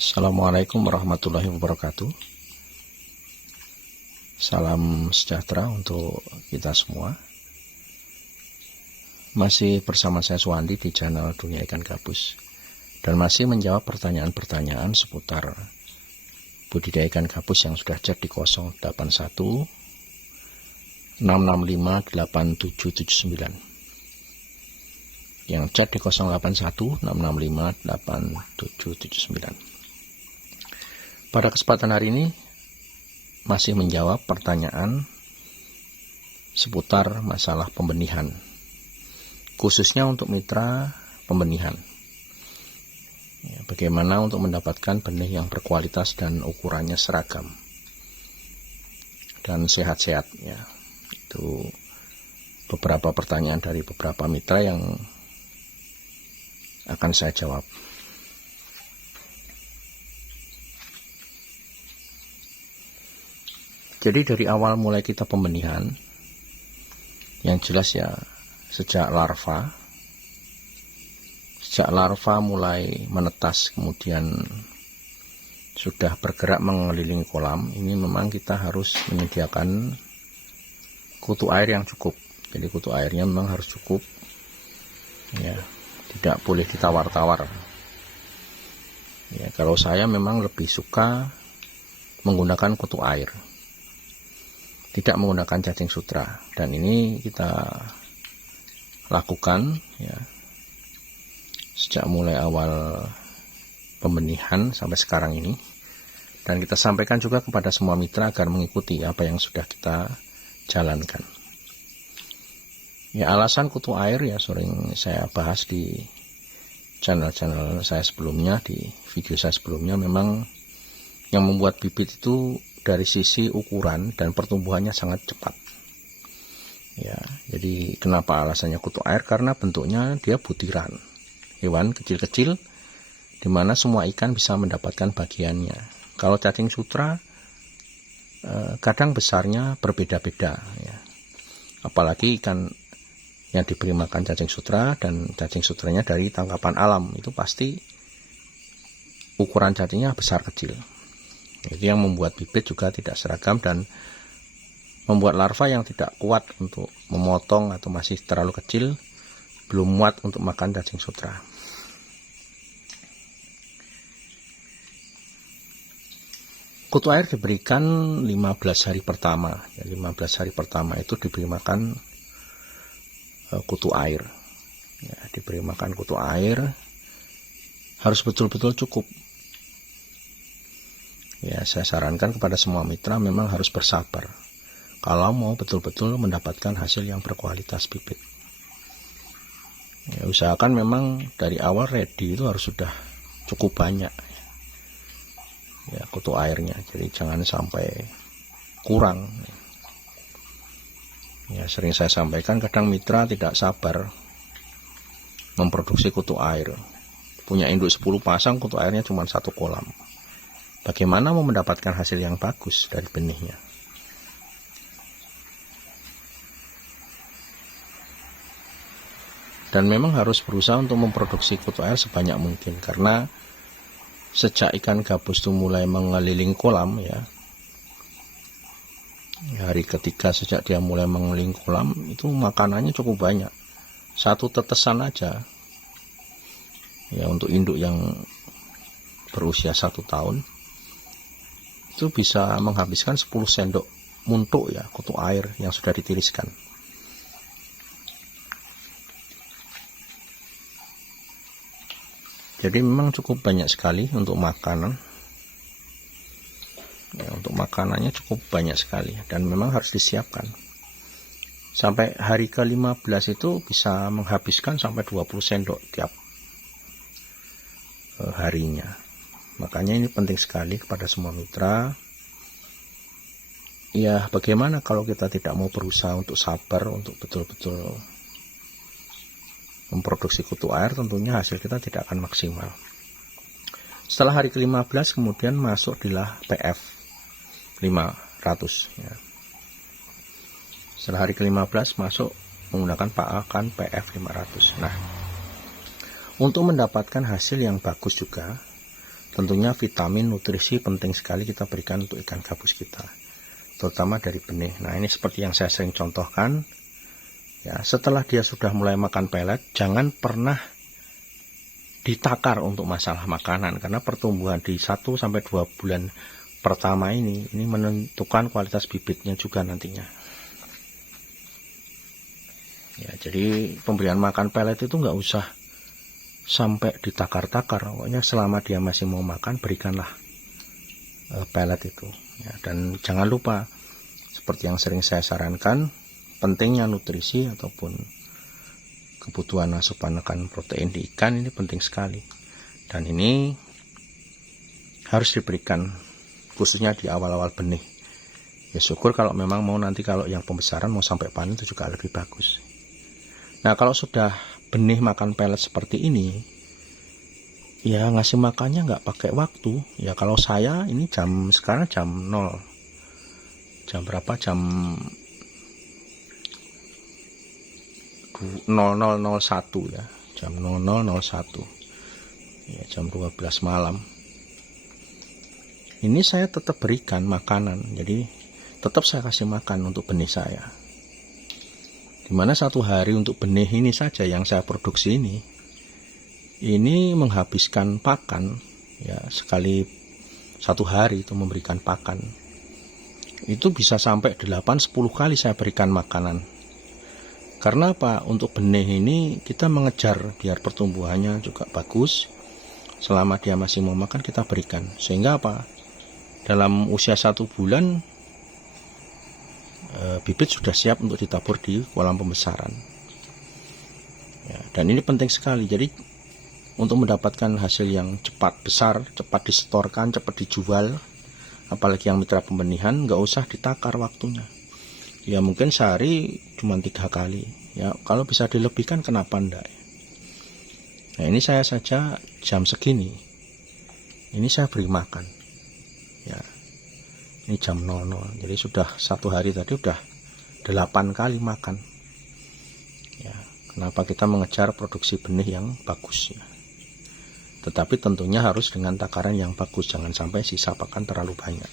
Assalamualaikum warahmatullahi wabarakatuh. Salam sejahtera untuk kita semua. Masih bersama saya Suwandi di channel Dunia Ikan Gabus, dan masih menjawab pertanyaan-pertanyaan seputar budidaya ikan gabus yang sudah chat di 081 665 8779, yang chat di 081 665 8779. Pada kesempatan hari ini masih menjawab pertanyaan seputar masalah pembenihan, khususnya untuk mitra pembenihan. Bagaimana untuk mendapatkan benih yang berkualitas dan ukurannya seragam dan sehat-sehat, ya. Itu beberapa pertanyaan dari beberapa mitra yang akan saya jawab. Jadi dari awal mulai kita pembenihan, yang jelas ya sejak larva mulai menetas kemudian sudah bergerak mengelilingi kolam, ini memang kita harus menyediakan kutu air yang cukup. Jadi kutu airnya memang harus cukup, ya, tidak boleh ditawar-tawar. Ya, kalau saya memang lebih suka menggunakan kutu air, tidak menggunakan cacing sutra, dan ini kita lakukan ya sejak mulai awal pembenihan sampai sekarang ini, dan kita sampaikan juga kepada semua mitra agar mengikuti apa yang sudah kita jalankan. Ya, alasan kutu air ya sering saya bahas di channel-channel saya sebelumnya, di video saya sebelumnya. Memang yang membuat bibit itu dari sisi ukuran dan pertumbuhannya sangat cepat. Ya, jadi kenapa alasannya kutu air? Karena bentuknya dia butiran, hewan kecil-kecil di mana semua ikan bisa mendapatkan bagiannya. Kalau cacing sutra kadang besarnya berbeda-beda, ya. Apalagi ikan yang diberi makan cacing sutra dan cacing sutranya dari tangkapan alam, itu pasti ukuran cacingnya besar kecil. Itu yang membuat bibit juga tidak seragam dan membuat larva yang tidak kuat untuk memotong atau masih terlalu kecil, belum muat untuk makan cacing sutra. Kutu air diberikan 15 hari pertama. Ya, 15 hari pertama itu diberi makan kutu air. Ya, diberi makan kutu air harus betul-betul cukup. Ya, saya sarankan kepada semua mitra memang harus bersabar kalau mau betul-betul mendapatkan hasil yang berkualitas bibit. Ya, usahakan memang dari awal ready itu harus sudah cukup banyak, ya, kutu airnya. Jadi jangan sampai kurang. Ya, sering saya sampaikan, kadang mitra tidak sabar memproduksi kutu air. Punya induk 10 pasang, kutu airnya cuma 1 kolam. Bagaimana mau mendapatkan hasil yang bagus dari benihnya? Dan memang harus berusaha untuk memproduksi kutu air sebanyak mungkin, karena sejak ikan gabus itu mulai mengelilingi kolam, ya, hari ketiga sejak dia mulai mengelilingi kolam, itu makanannya cukup banyak. 1 tetesan aja, ya, untuk induk yang berusia 1 tahun itu bisa menghabiskan 10 sendok muntuk, ya, kutu air yang sudah ditiriskan. Jadi memang cukup banyak sekali untuk makanan, ya, untuk makanannya cukup banyak sekali, dan memang harus disiapkan. Sampai hari ke-15 itu bisa menghabiskan sampai 20 sendok tiap harinya. Makanya ini penting sekali kepada semua mitra. Ya, bagaimana kalau kita tidak mau berusaha untuk sabar, untuk betul-betul memproduksi kutu air, tentunya hasil kita tidak akan maksimal. Setelah hari ke-15 kemudian masuklah PF 500, ya. Setelah hari ke-15 masuk menggunakan pakan PF 500. Nah, untuk mendapatkan hasil yang bagus juga, tentunya vitamin, nutrisi penting sekali kita berikan untuk ikan gabus kita, terutama dari benih. Nah, ini seperti yang saya sering contohkan ya, setelah dia sudah mulai makan pelet, jangan pernah ditakar untuk masalah makanan, karena pertumbuhan di 1-2 bulan pertama ini menentukan kualitas bibitnya juga nantinya ya. Jadi pemberian makan pelet itu nggak usah sampai ditakar-takar, pokoknya selama dia masih mau makan berikanlah pelet itu ya. Dan jangan lupa seperti yang sering saya sarankan, pentingnya nutrisi ataupun kebutuhan asupan akan protein di ikan ini penting sekali, dan ini harus diberikan khususnya di awal-awal benih ya. Syukur kalau memang mau nanti kalau yang pembesaran mau sampai panen itu juga lebih bagus. Nah, kalau sudah benih makan pelet seperti ini ya, ngasih makannya nggak pakai waktu ya. Kalau saya ini sekarang jam 0, jam berapa, jam 00.01 ya, jam 00.01 ya, jam 12 malam ini saya tetap berikan makanan. Jadi tetap saya kasih makan untuk benih saya, dimana satu hari untuk benih ini saja yang saya produksi ini menghabiskan pakan ya, sekali satu hari itu memberikan pakan itu bisa sampai 8-10 kali saya berikan makanan. Karena apa? Untuk benih ini kita mengejar biar pertumbuhannya juga bagus. Selama dia masih mau makan kita berikan, sehingga apa? Dalam usia 1 bulan bibit sudah siap untuk ditabur di kolam pembesaran ya. Dan ini penting sekali. Jadi untuk mendapatkan hasil yang cepat besar, cepat disetorkan, cepat dijual, apalagi yang mitra pembenihan, nggak usah ditakar waktunya ya. Mungkin sehari cuma 3 kali ya, kalau bisa dilebihkan kenapa enggak ya. Nah, ini saya saja jam segini ini saya beri makan ya, ini jam 00, jadi sudah 1 hari tadi udah 8 kali makan ya. Kenapa? Kita mengejar produksi benih yang bagus ya, tetapi tentunya harus dengan takaran yang bagus, jangan sampai sisa pakan terlalu banyak.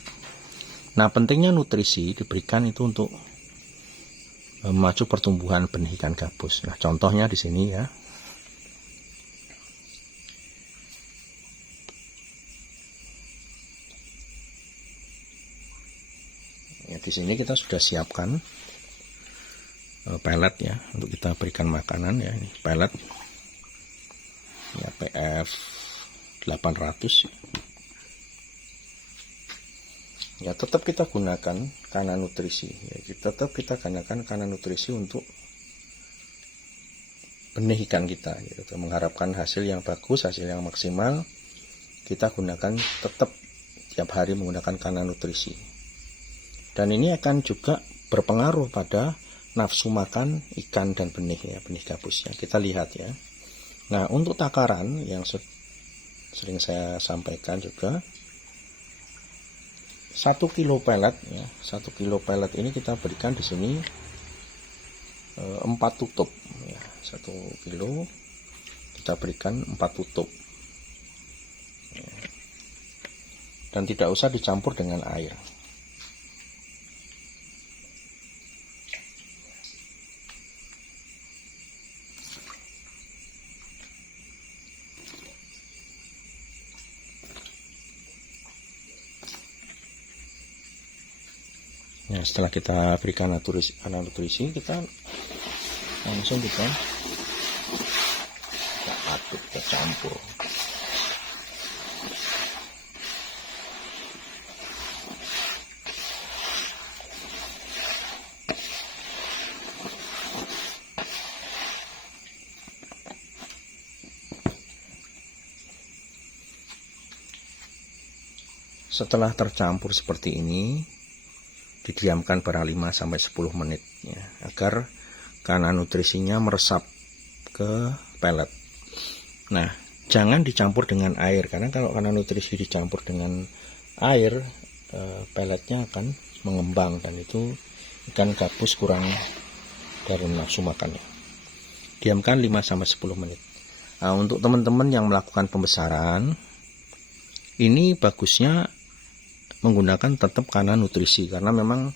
Nah, pentingnya nutrisi diberikan itu untuk memacu pertumbuhan benih ikan gabus. Nah, contohnya di sini ya. Ya, di sini kita sudah siapkan pelet ya untuk kita berikan makanan ya. Ini pelet ya, PF 800 ya. Tetap kita gunakan karena nutrisi ya, tetap kita gunakan karena nutrisi untuk benih ikan kita gitu. Mengharapkan hasil yang bagus, hasil yang maksimal, kita gunakan tetap tiap hari menggunakan karena nutrisi. Dan ini akan juga berpengaruh pada nafsu makan ikan dan benih ya, benih gabusnya. Kita lihat ya. Nah, untuk takaran yang sering saya sampaikan juga, 1 kilo pelet ya, 1 kilo pelet ini kita berikan di sini 4 tutup ya. 1 kilo kita berikan 4 tutup ya. Dan tidak usah dicampur dengan air. Nah, setelah kita berikan nutrisi, kita langsung kita aduk, kita campur. Setelah tercampur seperti ini, didiamkan barang 5-10 menit ya, agar karena nutrisinya meresap ke pelet. Nah, jangan dicampur dengan air, karena kalau karena nutrisi dicampur dengan air, peletnya akan mengembang dan itu ikan gabus kurang dari nafsu makannya. Diamkan 5-10 menit. Nah, untuk teman-teman yang melakukan pembesaran Ini bagusnya menggunakan tetap kanan nutrisi, karena memang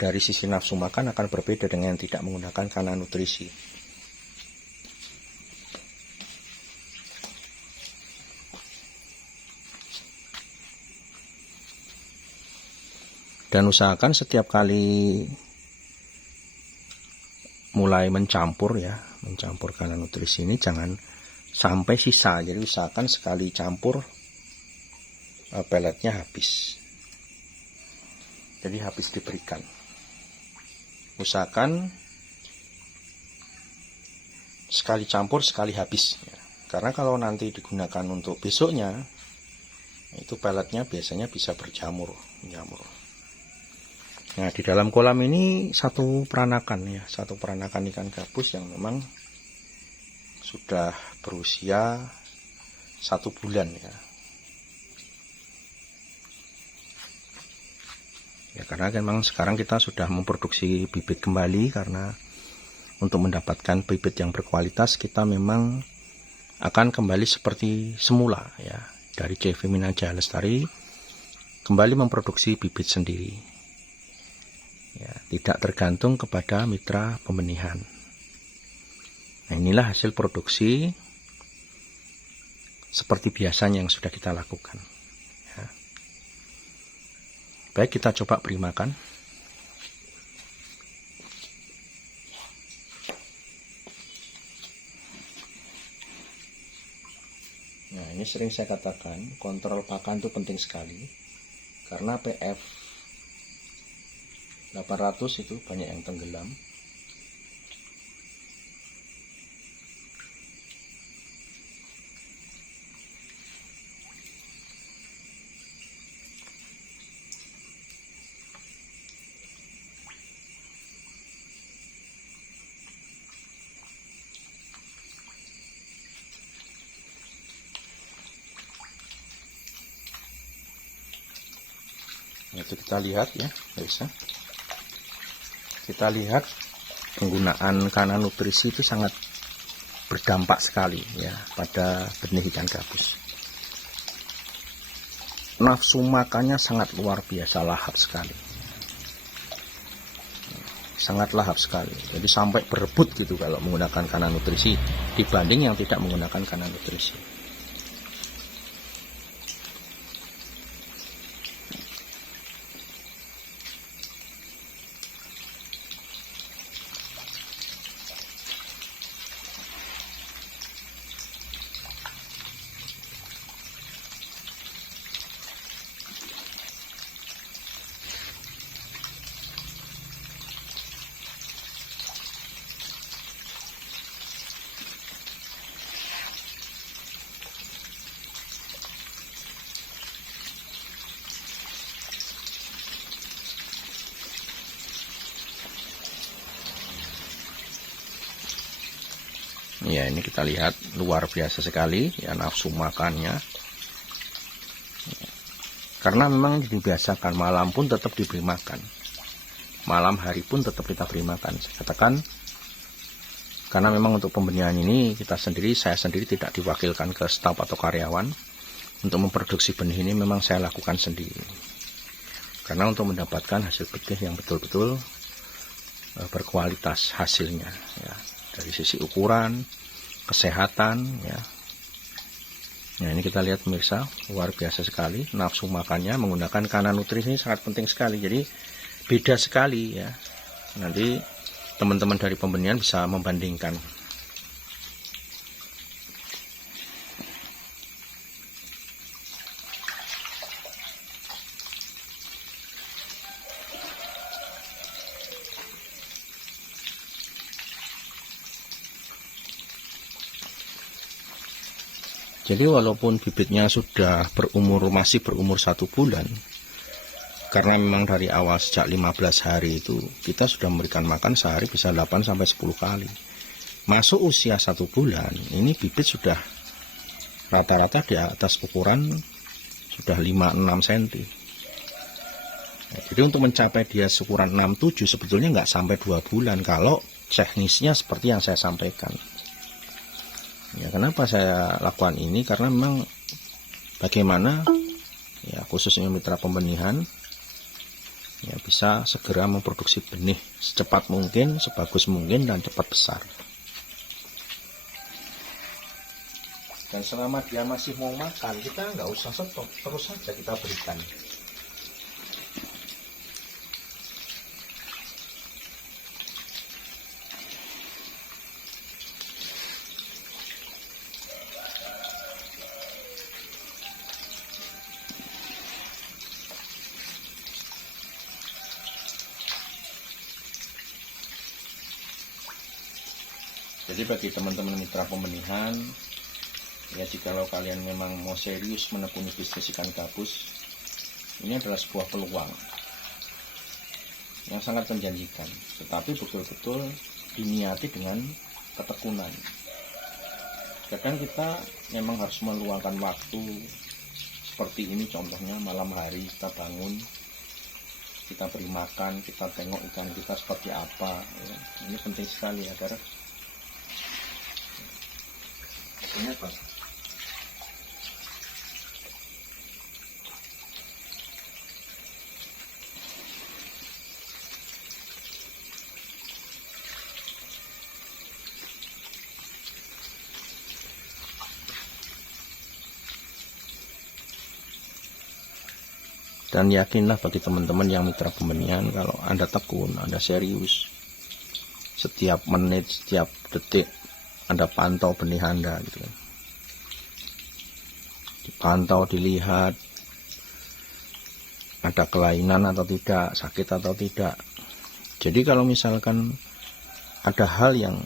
dari sisi nafsu makan akan berbeda dengan yang tidak menggunakan kanan nutrisi. Dan usahakan setiap kali mulai mencampur kanan nutrisi ini jangan sampai sisa. Jadi usahakan sekali campur peletnya habis. Jadi habis diberikan. Usahakan sekali campur sekali habis. Karena kalau nanti digunakan untuk besoknya, itu peletnya biasanya bisa menjamur. Nah, di dalam kolam ini satu peranakan ikan gabus yang memang sudah berusia 1 bulan ya. Ya, karena memang sekarang kita sudah memproduksi bibit kembali, karena untuk mendapatkan bibit yang berkualitas kita memang akan kembali seperti semula ya, dari CV Minajaya Lestari kembali memproduksi bibit sendiri. Ya, tidak tergantung kepada mitra pembenihan. Nah, inilah hasil produksi seperti biasanya yang sudah kita lakukan. Ya. Baik, kita coba beri makan. Nah, ini sering saya katakan, kontrol pakan itu penting sekali, karena PF 800 itu banyak yang tenggelam. Nah, itu kita lihat ya, bisa. Kita lihat penggunaan kanan nutrisi itu sangat berdampak sekali ya pada benih ikan gabus. Nafsu makannya sangat luar biasa, lahap sekali. Sangat lahap sekali. Jadi sampai berebut gitu kalau menggunakan kanan nutrisi dibanding yang tidak menggunakan kanan nutrisi. Ya, ini kita lihat luar biasa sekali ya nafsu makannya. Karena memang dibiasakan malam pun tetap diberi makan. Malam hari pun tetap kita beri makan. Saya katakan karena memang untuk pembenihan ini saya sendiri tidak diwakilkan ke staf atau karyawan. Untuk memproduksi benih ini memang saya lakukan sendiri. Karena untuk mendapatkan hasil benih yang betul-betul berkualitas hasilnya ya. Dari sisi ukuran, kesehatan ya. Nah, ini kita lihat pemirsa, luar biasa sekali nafsu makannya. Menggunakan kanan nutrisi sangat penting sekali. Jadi beda sekali ya. Nanti teman-teman dari pembenihan bisa membandingkan. Jadi walaupun bibitnya sudah masih berumur 1 bulan, karena memang dari awal sejak 15 hari itu kita sudah memberikan makan sehari bisa 8-10 kali. Masuk usia 1 bulan, ini bibit sudah rata-rata di atas ukuran sudah 5-6 cm. Nah, jadi untuk mencapai dia ukuran 6-7 sebetulnya nggak sampai 2 bulan kalau teknisnya seperti yang saya sampaikan. Ya, kenapa saya lakukan ini? Karena memang bagaimana ya khususnya mitra pembenihan, ya bisa segera memproduksi benih secepat mungkin, sebagus mungkin, dan cepat besar. Dan selama dia masih mau makan, kita nggak usah stop, terus saja kita berikan. Jadi bagi teman-teman mitra pembenihan, ya jikalau kalian memang mau serius menekuni bisnis ikan gabus, ini adalah sebuah peluang yang sangat menjanjikan, tetapi betul-betul diniati dengan ketekunan. Kadang kita memang harus meluangkan waktu seperti ini, contohnya malam hari kita bangun, kita beri makan, kita tengok ikan kita seperti apa, ya. Ini penting sekali agar apa? Dan yakinlah bagi teman-teman yang mitra pembenihan, kalau Anda tekun, Anda serius, setiap menit, setiap detik Anda pantau benih Anda gitu. Dipantau, dilihat ada kelainan atau tidak, sakit atau tidak. Jadi kalau misalkan ada hal yang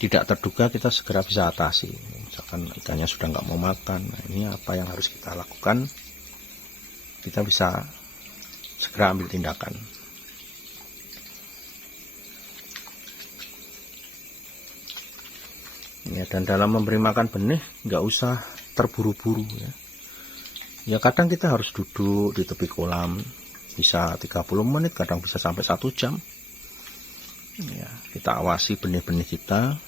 tidak terduga, kita segera bisa atasi. Misalkan ikannya sudah nggak mau makan, nah ini apa yang harus kita lakukan? Kita bisa segera ambil tindakan. Ya, dan dalam memberi makan benih nggak usah terburu-buru ya. Ya kadang kita harus duduk di tepi kolam, bisa 30 menit, kadang bisa sampai 1 jam. Ya, kita awasi benih-benih kita.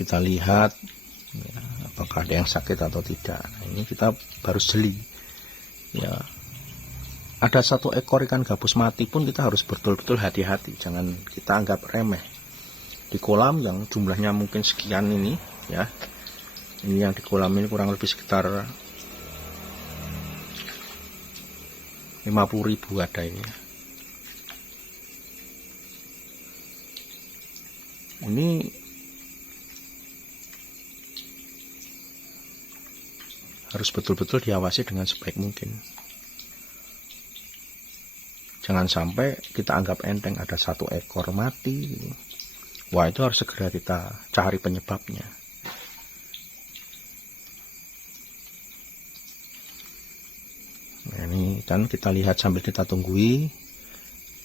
Kita lihat ya, apakah ada yang sakit atau tidak. Nah, ini kita baru jeli. Ya, ada 1 ekor ikan gabus mati pun kita harus betul-betul hati-hati, jangan kita anggap remeh. Di kolam yang jumlahnya mungkin sekian ini ya, ini yang di kolam ini kurang lebih sekitar 50.000 ada ini. Ini harus betul-betul diawasi dengan sebaik mungkin. Jangan sampai kita anggap enteng ada 1 ekor mati. Wah, itu harus segera kita cari penyebabnya. Nah, ini kan kita lihat sambil kita tunggui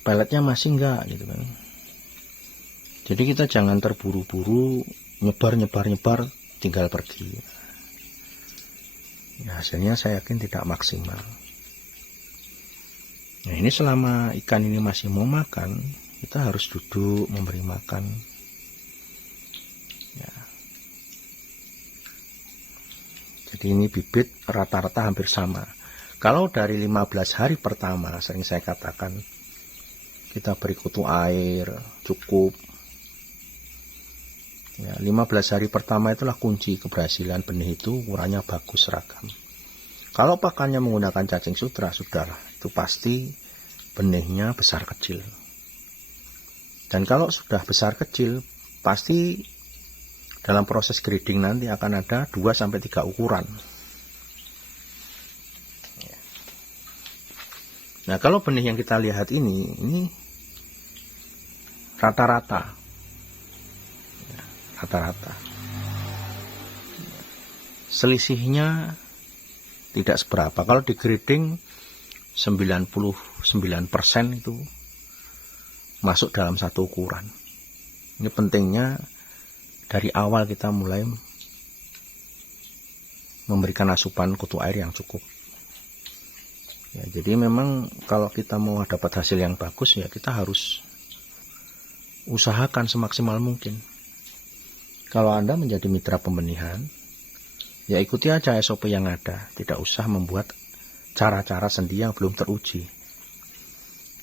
peletnya masih enggak gitu kan. Jadi kita jangan terburu-buru nyebar tinggal pergi. Ya, hasilnya saya yakin tidak maksimal. Nah, ini selama ikan ini masih mau makan, kita harus duduk memberi makan. Ya. Jadi ini bibit rata-rata hampir sama. Kalau dari 15 hari pertama, sering saya katakan, kita beri kutu air cukup. Ya, 15 hari pertama itulah kunci keberhasilan benih itu, ukurannya bagus, seragam. Kalau pakannya menggunakan cacing sutra, sudahlah, itu pasti benihnya besar kecil. Dan kalau sudah besar kecil, pasti dalam proses grading nanti akan ada 2-3 ukuran. Nah, kalau benih yang kita lihat ini rata-rata. Rata-rata. Selisihnya tidak seberapa. Kalau di grading 99% itu masuk dalam 1 ukuran. Ini pentingnya dari awal kita mulai memberikan asupan kutu air yang cukup. Ya, jadi memang kalau kita mau dapat hasil yang bagus, ya kita harus usahakan semaksimal mungkin. Kalau Anda menjadi mitra pembenihan, Ya ikuti aja SOP yang ada, tidak usah membuat cara-cara sendiri yang belum teruji.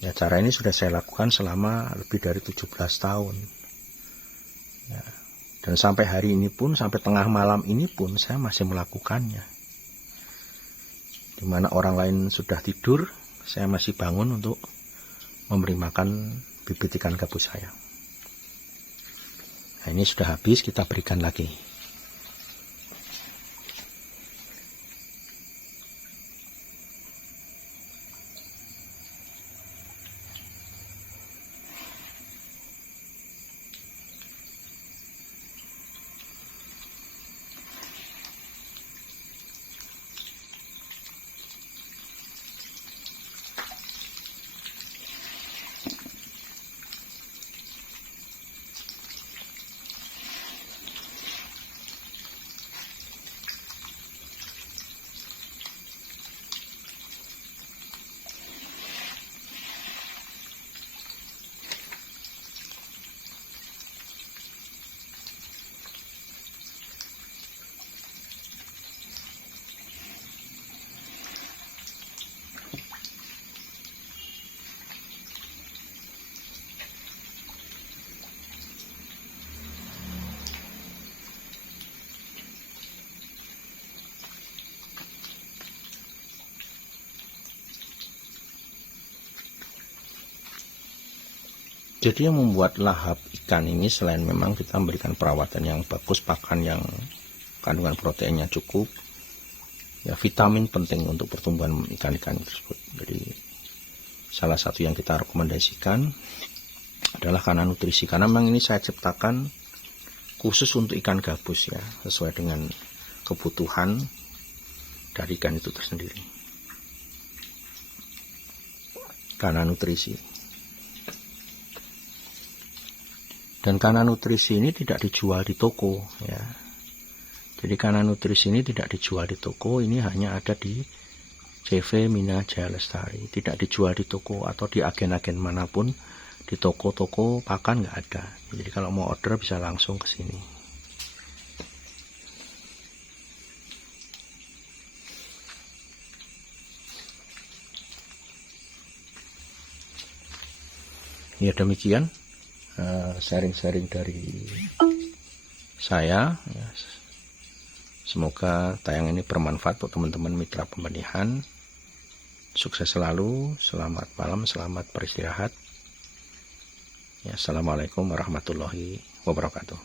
Ya cara ini sudah saya lakukan selama lebih dari 17 tahun. Ya, dan sampai hari ini pun, sampai tengah malam ini pun saya masih melakukannya. Dimana orang lain sudah tidur, saya masih bangun untuk memberi makan bibit ikan gabus saya. Nah ini sudah habis, kita berikan lagi. Jadi yang membuat lahap ikan ini selain memang kita memberikan perawatan yang bagus, pakan yang kandungan proteinnya cukup, ya vitamin penting untuk pertumbuhan ikan-ikan tersebut. Jadi salah satu yang kita rekomendasikan adalah Kana Nutrisi, karena memang ini saya ciptakan khusus untuk ikan gabus ya, sesuai dengan kebutuhan dari ikan itu tersendiri. Kana Nutrisi. Dan Kana Nutrisi ini tidak dijual di toko ya. Jadi Kana Nutrisi ini tidak dijual di toko, ini hanya ada di CV Mina Jaya Lestari. Tidak dijual di toko atau di agen-agen manapun, di toko-toko pakan nggak ada. Jadi kalau mau order bisa langsung ke sini. Ya demikian sharing-sharing dari saya ya. Semoga tayang ini bermanfaat buat teman-teman mitra pembenihan. Sukses selalu, selamat malam, selamat beristirahat ya. Assalamualaikum warahmatullahi wabarakatuh.